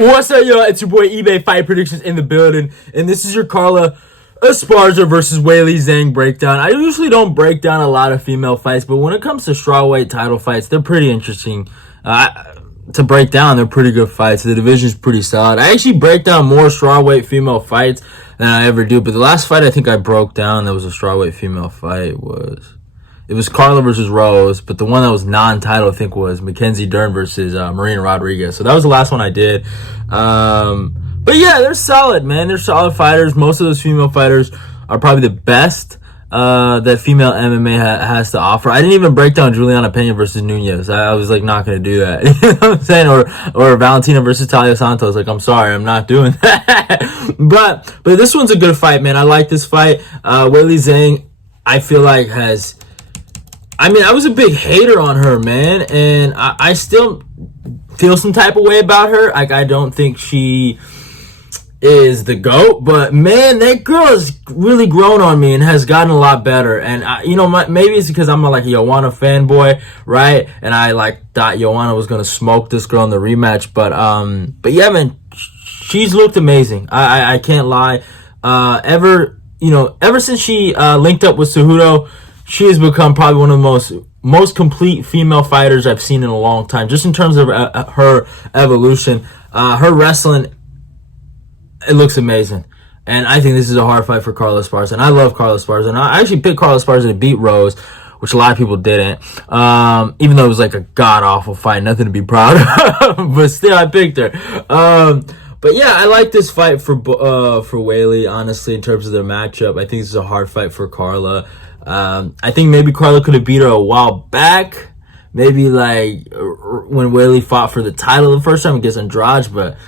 What's up, y'all? It's your boy eBay Fight Predictions in the building, and this is your Carla Esparza versus Weili Zhang breakdown. I usually don't break down a lot of female fights, but when it comes to strawweight title fights, they're pretty interesting to break down. They're pretty good fights. The division's pretty solid. I actually break down more strawweight female fights than I ever do, but the last fight I think I broke down that was a strawweight female fight was Carla versus Rose, but the one that was non-title, I think, was Mackenzie Dern versus Marina Rodriguez. So that was the last one I did. But yeah, they're solid, man. They're solid fighters. Most of those female fighters are probably the best that female MMA has to offer. I didn't even break down Juliana Pena versus Nunez. I was like, not going to do that. You know what I'm saying? Or Valentina versus Talia Santos. Like, I'm sorry, I'm not doing that. But this one's a good fight, man. I like this fight. Weili Zhang, I feel like I was a big hater on her, man, and I still feel some type of way about her. Like, I don't think she is the GOAT, but man, that girl has really grown on me and has gotten a lot better. And maybe it's because I'm a Joanna fanboy, right? And I thought Joanna was gonna smoke this girl in the rematch, but yeah, man, she's looked amazing. I can't lie. Ever since she linked up with Cejudo, she has become probably one of the most complete female fighters I've seen in a long time, just in terms of her evolution. Her wrestling, it looks amazing. And I think this is a hard fight for Carla Esparza. And I love Carla Esparza. And I actually picked Carla Esparza to beat Rose, which a lot of people didn't. Even though it was like a god-awful fight, nothing to be proud of. But still, I picked her. But yeah, I like this fight for Weili, honestly, in terms of their matchup. I think this is a hard fight for Carla. I think maybe Carla could have beat her a while back. Maybe when Weili fought for the title the first time against Andrade. But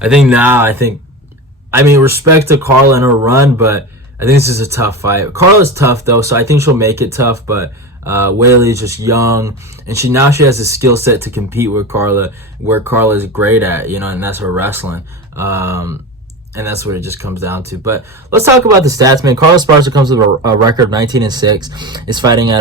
I think now, respect to Carla and her run, but I think this is a tough fight. Carla's tough, though, so I think she'll make it tough. But Weili is just young, and she has a skill set to compete with Carla, where Carla is great at, and that's her wrestling. And that's what it just comes down to. But let's talk about the stats, man. Carla Esparza comes with a record of 19-6. Is fighting at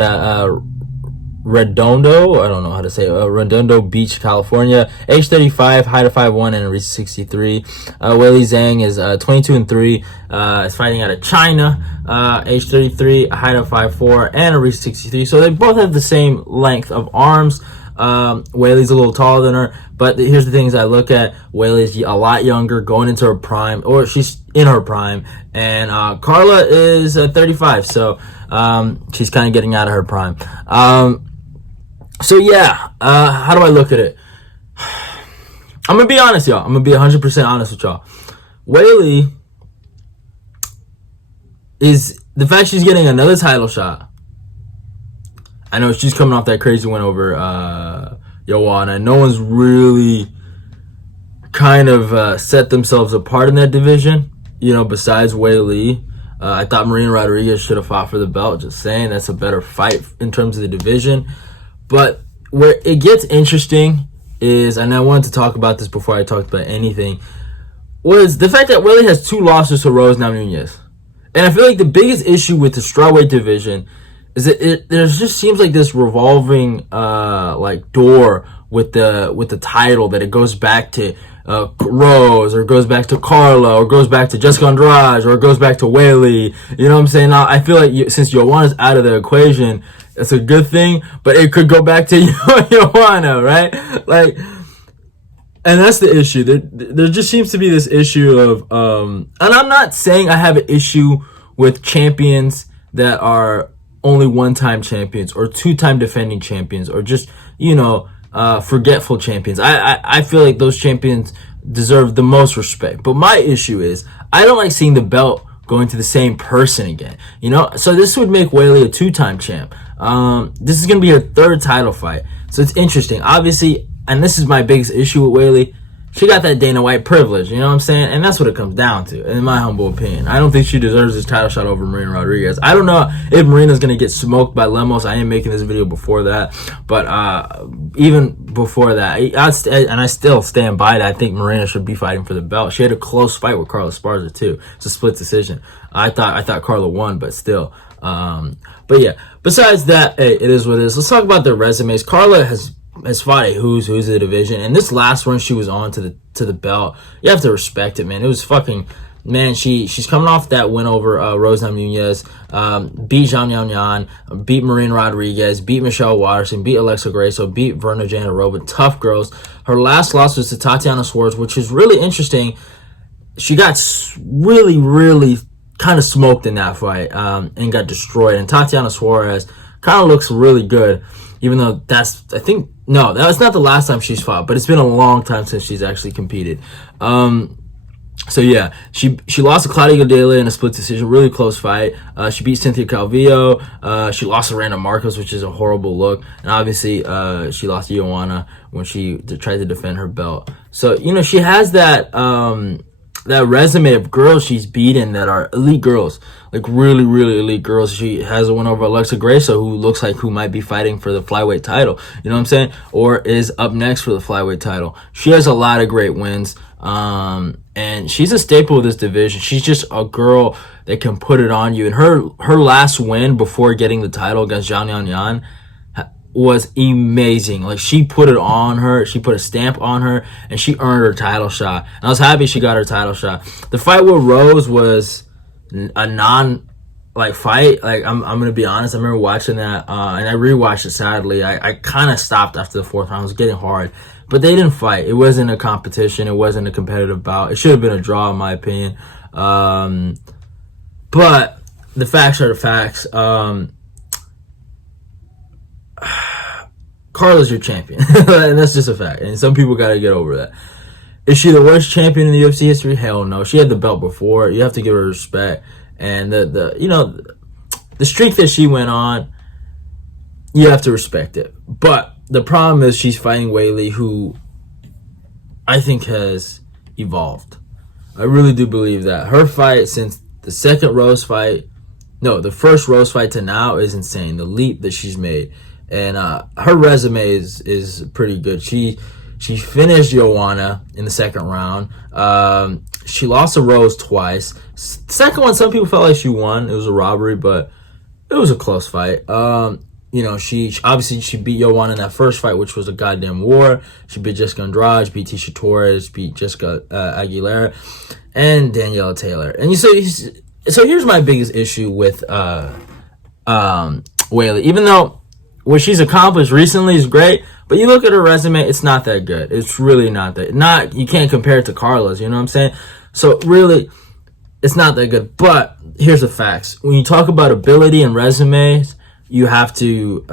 Redondo, I don't know how to say it, Redondo Beach, California. Age 35, height of 5'1", and reach 63. Weili Zhang is 22-3. Is fighting out of China. Age 33, height of 5'4", and a reach 63. So they both have the same length of arms. Weili's a little taller than her, but here's the things I look at. Weili's a lot younger, going into her prime, or she's in her prime, and Carla is 35, so she's kind of getting out of her prime. So yeah, how do I look at it? I'm gonna be honest, y'all. I'm gonna be 100% honest with y'all. Weili is the fact she's getting another title shot. I know she's coming off that crazy win over Joanna. No one's really kind of set themselves apart in that division, besides Weili. I thought Marina Rodriguez should have fought for the belt. Just saying, that's a better fight in terms of the division. But where it gets interesting is, and I wanted to talk about this before I talked about anything, was the fact that Weili has 2 losses to Rose Namajunas. And I feel like the biggest issue with the strawweight division is that there just seems like this revolving door with the title, that it goes back to Rose, or goes back to Carla, or goes back to Jessica Andrade, or it goes back to Weili. You know what I'm saying? Now, I feel like since Joanna's out of the equation, it's a good thing, but it could go back to Joanna, right? And that's the issue. There just seems to be this issue of, and I'm not saying I have an issue with champions that are only one-time champions, or two-time defending champions, or just, forgetful champions. I feel like those champions deserve the most respect. But my issue is, I don't like seeing the belt going to the same person again. So this would make Weili a 2-time champ. This is going to be her 3rd title fight. So it's interesting. Obviously, and this is my biggest issue with Weili, she got that Dana White privilege, you know what I'm saying? And that's what it comes down to, in my humble opinion. I don't think she deserves this title shot over Marina Rodriguez. I don't know if Marina's going to get smoked by Lemos. I am making this video before that. But even before that, and I still stand by that, I think Marina should be fighting for the belt. She had a close fight with Carla Esparza, too. It's a split decision. I thought Carla won, but still. But yeah, besides that, hey, it is what it is. Let's talk about their resumes. Carla has has fought a who's of the division, and this last one she was on to the belt. You have to respect it, man. It was fucking, man. She's coming off that win over Rose Namajunas, beat Zhang Yaoyan, beat Marina Rodriguez, beat Michelle Waterson, beat Alexa Grasso, beat Verna Jandiroba. Tough girls. Her last loss was to Tatiana Suarez, which is really interesting. She got really kind of smoked in that fight and got destroyed. And Tatiana Suarez kind of looks really good, even though that's not the last time she's fought, but it's been a long time since she's actually competed. So yeah, she lost to Claudia Gadelha in a split decision, really close fight. She beat Cynthia Calvillo. She lost to Randa Marcos, which is a horrible look, and obviously she lost to Joanna when she tried to defend her belt. So she has that resume of girls she's beaten that are elite girls, like really elite girls. She has a win over Alexa Grasso, who looks like who might be fighting for the flyweight title, you know what I'm saying, or is up next for the flyweight title. She has a lot of great wins, and she's a staple of this division. She's just a girl that can put it on you, and her last win before getting the title against Zhang Yaoyan was amazing. Like, she put it on her, she put a stamp on her, and she earned her title shot. And I was happy she got her title shot. The fight with Rose was a fight. Like, I'm gonna be honest, I remember watching that, and I rewatched it. Sadly, I kind of stopped after the fourth round. It was getting hard, but they didn't fight. It wasn't a competition. It wasn't a competitive bout. It should have been a draw, in my opinion. But the facts are the facts. Carla's your champion. And that's just a fact. And some people got to get over that. Is she the worst champion in the UFC history? Hell no. She had the belt before. You have to give her respect. And the streak that she went on, you have to respect it. But the problem is she's fighting Weili, who I think has evolved. I really do believe that. Her fight since the first Rose fight to now is insane. The leap that she's made. And her resume is pretty good. She finished Joanna in the second round. She lost to Rose twice. Second one, some people felt like she won. It was a robbery, but it was a close fight. She obviously beat Joanna in that first fight, which was a goddamn war. She beat Jessica Andrade, beat Tisha Torres, beat Jessica Aguilera, and Daniela Taylor. And so here's my biggest issue with Weili. Even though what she's accomplished recently is great, but you look at her resume, it's not that good. It's really not that. You can't compare it to Carla's, you know what I'm saying? So really, it's not that good. But here's the facts. When you talk about ability and resumes, you have to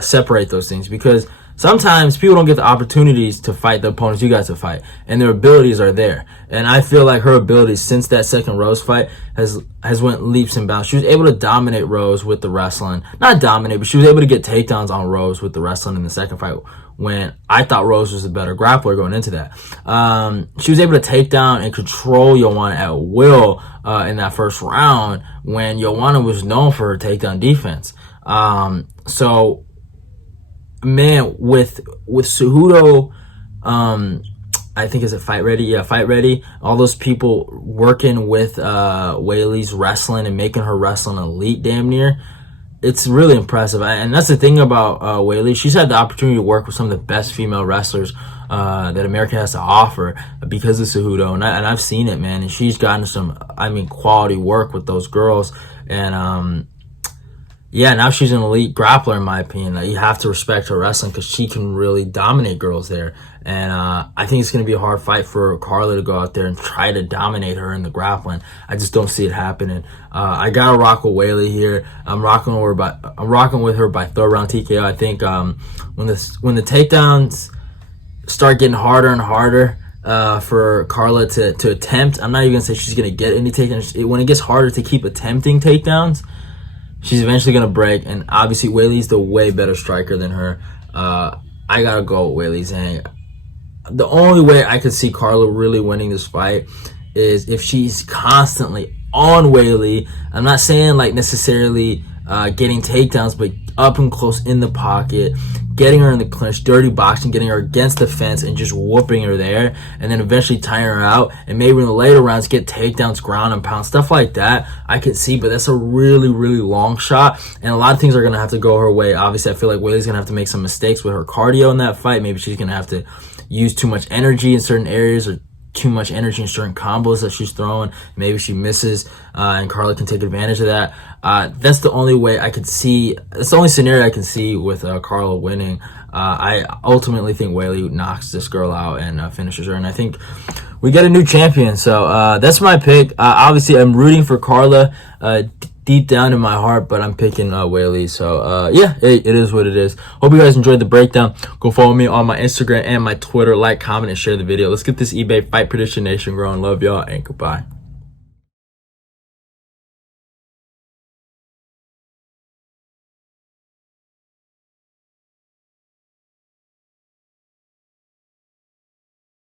separate those things, because sometimes people don't get the opportunities to fight the opponents you got to fight, and their abilities are there. And I feel like her abilities since that second Rose fight has went leaps and bounds. She was able to dominate Rose with the wrestling. Not dominate, but she was able to get takedowns on Rose with the wrestling in the second fight, when I thought Rose was a better grappler going into that. She was able to take down and control Joanna at will in that first round, when Joanna was known for her takedown defense. So, man, with Cejudo, I think, is it Fight Ready? Yeah, Fight Ready. All those people working with Weili's wrestling and making her wrestling elite damn near. It's really impressive. And that's the thing about Weili. She's had the opportunity to work with some of the best female wrestlers that America has to offer because of Cejudo. And I've seen it, man. And she's gotten some, quality work with those girls. And, yeah, now she's an elite grappler, in my opinion. You have to respect her wrestling, because she can really dominate girls there. And I think it's going to be a hard fight for Carla to go out there and try to dominate her in the grappling. I just don't see it happening. I gotta rock with Weili here. I'm rocking with her by third round TKO. I think when the takedowns start getting harder and harder for Carla to attempt, I'm not even gonna say she's gonna get any takedowns. When it gets harder to keep attempting takedowns, she's eventually going to break, and obviously Weili's the way better striker than her. I got to go with Weili Zhang. The only way I could see Carla really winning this fight is if she's constantly on Weili. I'm not saying necessarily getting takedowns, but up and close in the pocket, getting her in the clinch, dirty boxing, getting her against the fence, and just whooping her there, and then eventually tying her out, and maybe in the later rounds get takedowns, ground and pound, stuff like that, I could see, but that's a really, really long shot, and a lot of things are going to have to go her way. Obviously, I feel like Weili's going to have to make some mistakes with her cardio in that fight. Maybe she's going to have to use too much energy in certain areas, or too much energy in certain combos that she's throwing. Maybe she misses, and Carla can take advantage of that. That's the only way I could see. That's the only scenario I can see with Carla winning. I ultimately think Weili knocks this girl out and finishes her, and I think we get a new champion. So that's my pick. Obviously, I'm rooting for Carla deep down in my heart, but I'm picking Weili. So yeah, it is what it is. Hope you guys enjoyed the breakdown. Go follow me on my Instagram and my Twitter. Like, comment, and share the video. Let's get this eBay Fight Prediction Nation growing. Love y'all, and goodbye.